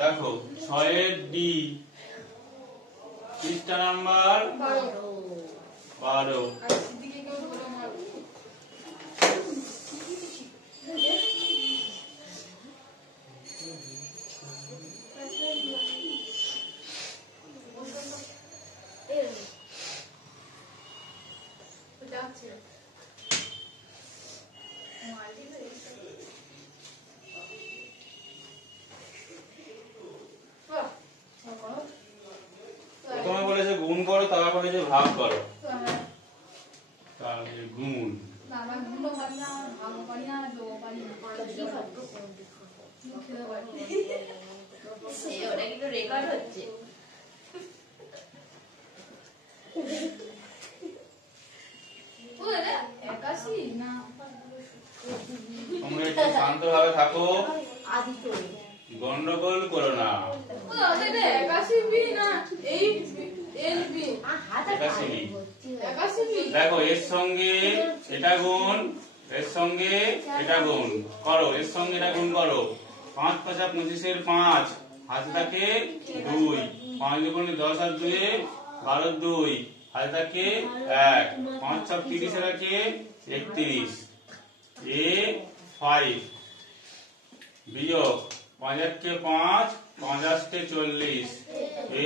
দেখো 6 এর ডি পৃষ্ঠা নাম্বার 12 প্রথমে বলেছে গুণ করো, তারপর বলেছে ভাগ করো। তাহলে গুণ তোমরা একটু শান্তভাবে থাকো, গন্ডগোল করো না। দেখো এর সঙ্গে এটা গুণ, এর সঙ্গে এটা গুণ করো, এর সঙ্গে এটা গুণ করো। 5 5 25 5 হাতে থাকে 2, 5 দুগুণে 10 আর 2 12 2 হাতে থাকে 1, 5 6 30 থাকে 31 এ 5 বিয়োগ 5 8 কে 5 5 8 কে 40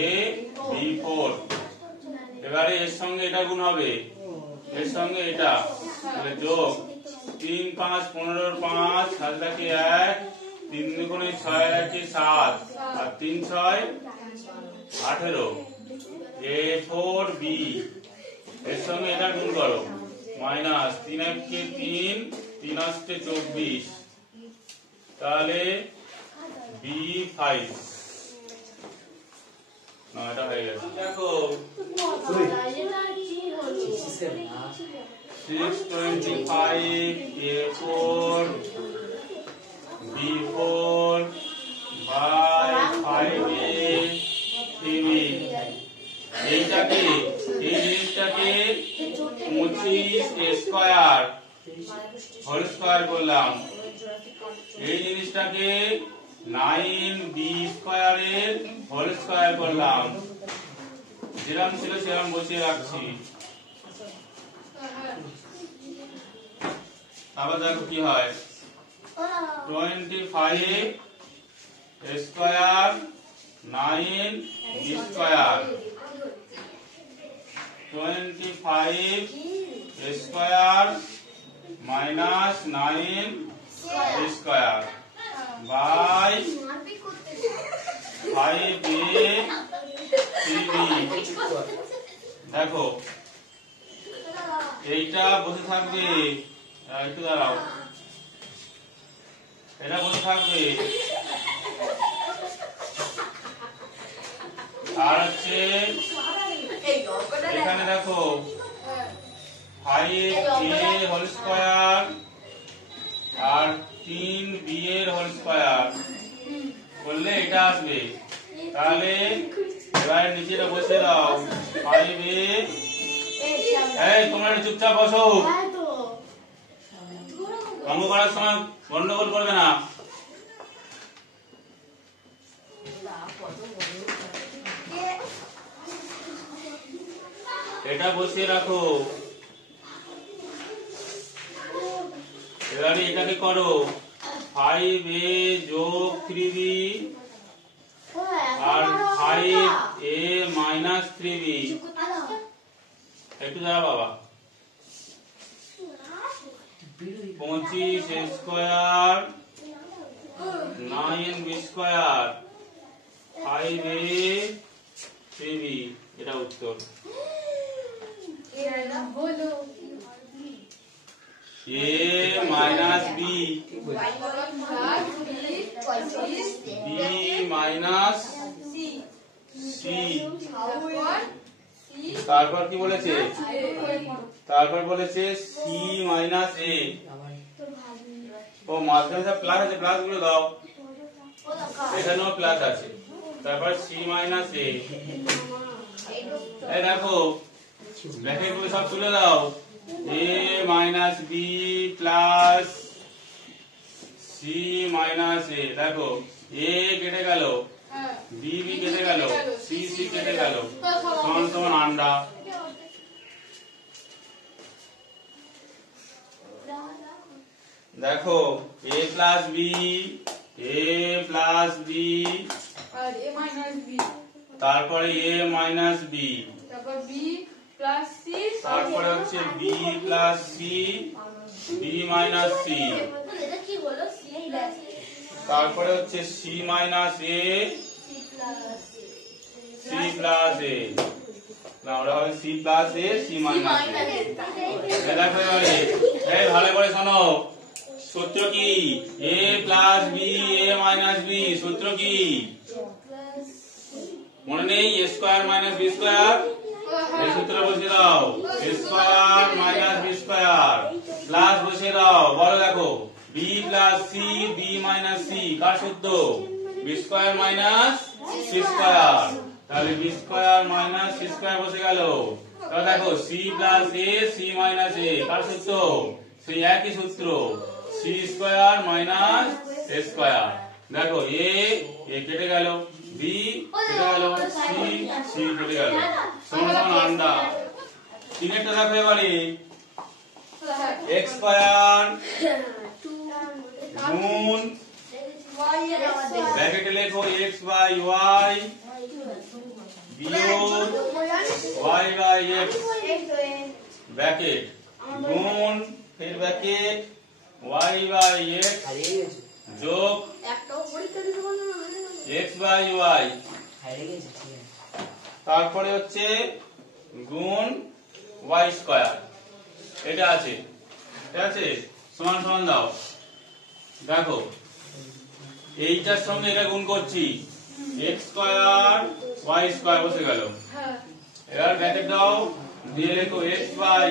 এ বি 4। এবারে এর সঙ্গে এটা গুণ হবে, এর সঙ্গে এটা, তাহলে যোগ 3 5 15 5 হাতে থাকে 1, 3 দুগুণে 6 আর 1 7 আর 3 6 18 এ 4 বি। এর সঙ্গে এটা গুণ করো, মাইনাস 3 1 কে 3 3 8 কে 24 তাহলে বি 5। না এটা হয়ে গেছে। দেখো 625 A4 B4 by 5A 3B। এইটাকে, এই জিনিসটাকে 25 স্কয়ার হোল স্কয়ার করলাম, এই জিনিসটাকে 9B স্কয়ারের হোল স্কয়ার করলাম। যেরকম ছিল সেরকম বসিয়ে রাখছি। আবার দেখো কি হয়, 25 square 9B square, 25 square minus 9B square by 5A 3B। দেখো এইটা বসে থাকবে, একটু দাঁড়াও, এটা বসে থাকবে। আর হচ্ছে এখানে দেখো 5A হোল স্কয়ার আর 3B এর হোল স্কয়ার করলে এটা আসবে। তাহলে এবার নিচেটা বসে দাও 5A। এই তোমরা চুপচাপ বসো, অঙ্ক করার সময় গন্ডগোল করবে না। এটা বসিয়ে রাখো। এবারে এটাকে করো 5A যোগ 3B আর 5A মাইনাস 3B। একটু দাঁড়া বাবা। 25 square 9B square 5A 3B, এটা উত্তর। A minus B, B minus C। তারপর কি বলেছে, তারপর বলেছে C minus A। ও মাঝখানে সব প্লাস আছে, প্লাস গুলো দাও, এখানেও প্লাস আছে। তারপর C minus A। এই দেখো ব্র্যাকেট গুলো সব তুলে দাও, A minus B plus C minus A। দেখো A কেটে গেল, বি বি কেটে গেল, সি সি কেটে গেল, সমান সমান আন্ডা। দেখো a plus B, a plus B, আর a মাইনাস b, তারপরে a মাইনাস বি, তারপর b প্লাস c, তারপরে হচ্ছে b plus C, b minus C, এটা কি হলো? c প্লাস তারপরে হচ্ছে c minus A, c plus A, না ওটা হবে c plus A, c minus A. দেখো এবারে এই ভালো করে শোনো, সূত্র কি? a plus B, a minus B, সূত্র কি মনে নেই? a square minus B square, এই সূত্র বসিয়ে দাও, a square minus B square plus বসিয়ে দাও। বলো দেখো b plus C, b minus C, কার সূত্র? B square minus C square, তাহলে B square minus C square বসে গেল। তাহলে দেখো c plus A, C minus A, কার সূত্র? সেই একই সূত্র, C square minus A square. দেখো এ কেটে গেল, বি কেটে গেল, সি সি কেটে গেল, সমান সমান আন্ডা। তিনেরটা দেখো এবারে x স্কয়ার গুণ ব্র্যাকেটে লেখো x বাই y বিয়োগ y বাই x ব্র্যাকেট গুণ ফের ব্র্যাকেট y বাই x যোগ x বাই y, তারপরে হচ্ছে গুণ y স্কয়ার, এটা আছে, ঠিক আছে? সমান সমান দাও। দেখো এইটার সঙ্গে এটা গুণ করছি, x স্কয়ার y স্কয়ার বসে গেল। এবার ব্র্যাকেট দাও, দিয়ে লেখো x বাই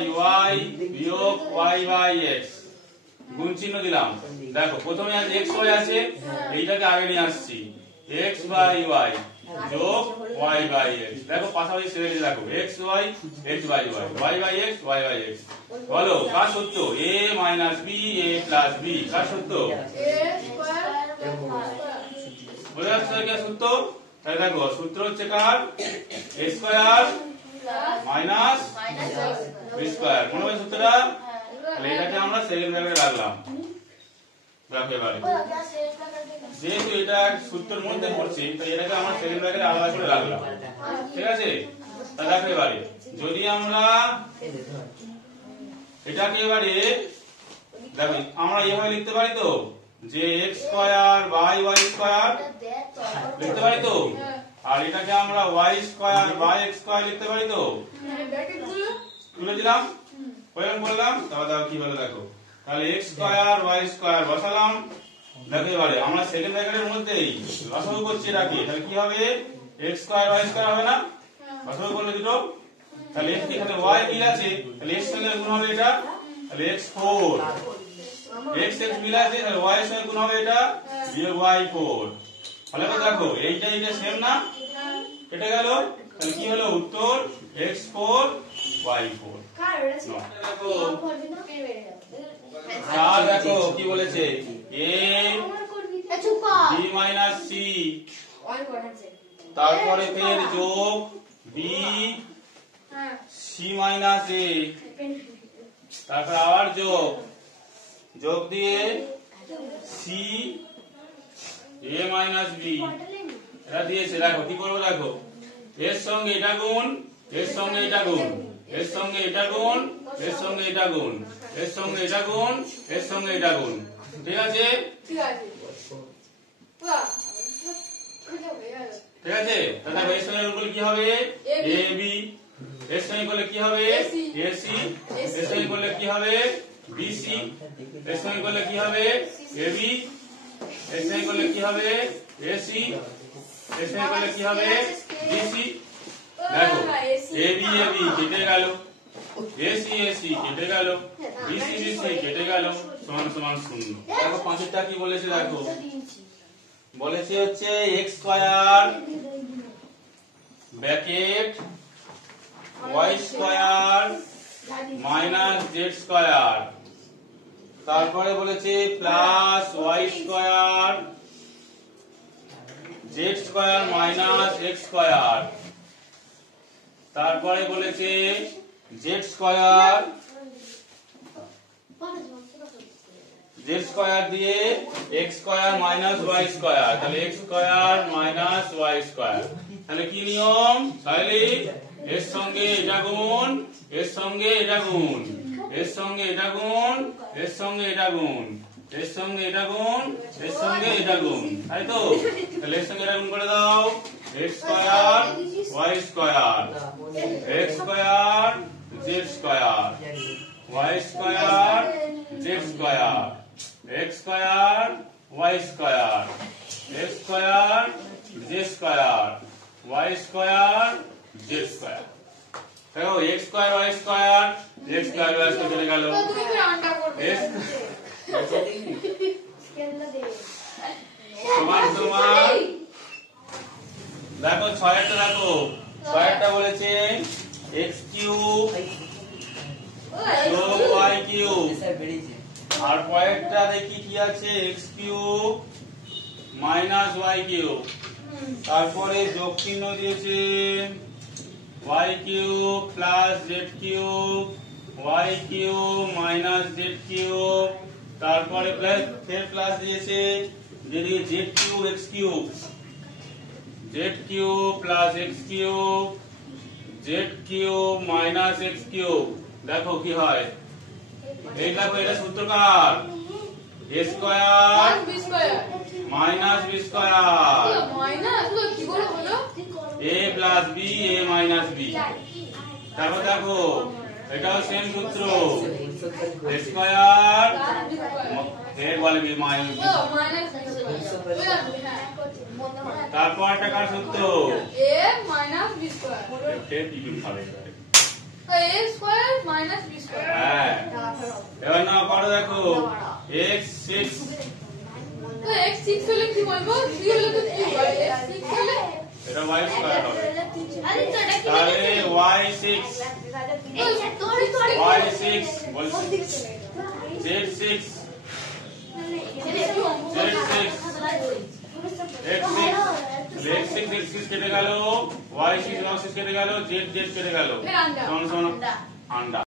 y বিয়োগ y বাই x, গুণ চিহ্ন দিলাম। দেখো প্রথমে আছে x y আছে, এইটাকে আগে নিয়ে আসছি, x বাই y যোগ y বাই x। দেখো পাশাপাশি সেরে দেখো x y, x by y, y by x, y by x। বলো কার সূত্র? a minus b, a plus b, কার সূত্র? বলে যাচ্ছে কি সূত্র? তাহলে দেখো সূত্র হচ্ছে কার? a square minus b square. মনে হয় সূত্রটা? তাহলে এটাকে আমরা সেকেন্ড ব্র্যাকেটে রাখলাম। দেখো এবারে যেহেতু এটা সূত্রের মধ্যে পড়ছে, তাই এটাকে আমরা সেকেন্ড ব্র্যাকেটে আলাদা করে রাখলাম, ঠিক আছে? তাহলে দেখো এবারে যদি আমরা এটাকে এবারে দেখো আমরা এভাবে লিখতে পারি তো, যে x square by y square লিখতে পারি তো, আর এটাকে আমরা y square by x square লিখতে পারি তো। তুলে দিলাম, বললাম, তাহলে দেখো কি হলো। দেখো তাহলে x স্কয়ার y স্কয়ার বসালাম। দেখো এবারে আমরা সেকেন্ড ব্র্যাকেটের মধ্যেই লসাগু করছি এটাকে, তাহলে কি হবে? x স্কয়ার y স্কয়ার হবে না? লসাগু করলে দুটো, তাহলে x এখানে y মিল আছে, তাহলে x সঙ্গে গুণ হবে এটা, তাহলে x4, x x মিল আছে, তাহলে y এর সঙ্গে গুণ হবে এটা, বিয়োগ y4। তাহলে দেখো এইটা সেম না, কেটে গেল, তাহলে কি হলো উত্তর? x4 y4। দেখো দেখো কি বলেছে, a b মাইনাস c, তারপরে ফের যোগ b c মাইনাস a, তারপর আবার যোগ দিয়ে c a মাইনাস b, এটা দিয়েছে। দেখো কি করবো, দেখো এর সঙ্গে এটা গুণ, এর সঙ্গে এটা গুণ, এর সঙ্গে এটা গুণ, এর সঙ্গে এটা গুণ, এর সঙ্গে এটা গুণ, এর সঙ্গে এটা গুণ, ঠিক আছে? ঠিক আছে, তাহলে দেখো এর সঙ্গে করলে কি হবে? a b, এর সঙ্গে করলে কি হবে? a c, এর সঙ্গে করলে কি হবে? b c, এর সঙ্গে করলে কি হবে? a b, এর সঙ্গে করলে কি হবে? a c, এর সঙ্গে করলে কি হবে? b c। দেখো a b কেটে গেল, a c কেটে গেল, b c কেটে গেল, সমান সমান 0। দেখো পাঁচেরটা কি বলেছে? দেখো বলেছে হচ্ছে x square bracket y square minus z square, তারপরে বলেছে plus y square z Z square minus X square. তারপরে বলেছে জেড স্কয়ার দিয়ে X square minus Y square, তাহলে X square minus Y square. তাহলে কি নিয়ম তাহলে এর সঙ্গে এটা গুণ, এর সঙ্গে এটা গুণ, এর সঙ্গে এটা গুণ, এর সঙ্গে এটা গুণ, এর সঙ্গে এটা গুণ, এর সঙ্গে এটা গুণ, তাই তো? তাহলে এর সঙ্গে এটা গুণ করে দাও, X square Y square, X square Z square, Y square Z square, X square Y square, X square Z square, Y square Z square. দেখো X square Y square, X square Y square চলে গেল, তুমি কি আন্ডা করবে? সমান সমান। দেখো 6 দেখো 6 বলেছে এক্স কিউব যোগ ওয়াই কিউব, আর পরেরটা দেখি কি আছে x cube minus y cube, তারপরে যোগ চিহ্ন দিয়েছে y cube plus z cube, y cube minus z cube, তারপরে ফের প্লাস দিয়েছে যেদিকে z cube x cube, z cube plus x cube, z cube minus x cube. দেখো কি হয়, এই দেখো এটা সূত্রকার a square b square minus B square, minus কি করে হলো? এ plus B A minus B. তারপর দেখো এটাও সেম সূত্র এ স্কয়ার এ বলে বি মাইনাস বি, মাইনাস তারপর টাকার সূত্র এ মাইনাস বি স্কয়ার, এ টিপিন খাবে। এ স্কয়ার মাইনাস বি স্কয়ার। হ্যাঁ এবার না করো দেখো এক্স 6, তো x 6 হলে কি বলবো? 3 হলে তো কি হয়? x 6 হলে এটা ওয়াই স্কয়ার হবে, আরে তো এটা কি তাহলে ওয়াই 6 ওয়াই 6 বলছি Z 6 Z 6 x 6 x 6 x 6 কেটে গেল, ওয়াই 6 ওয়াই 6 কেটে গেল, জেড জেড কেটে গেল, ফের আন্ডা। সমান সমান আন্ডা।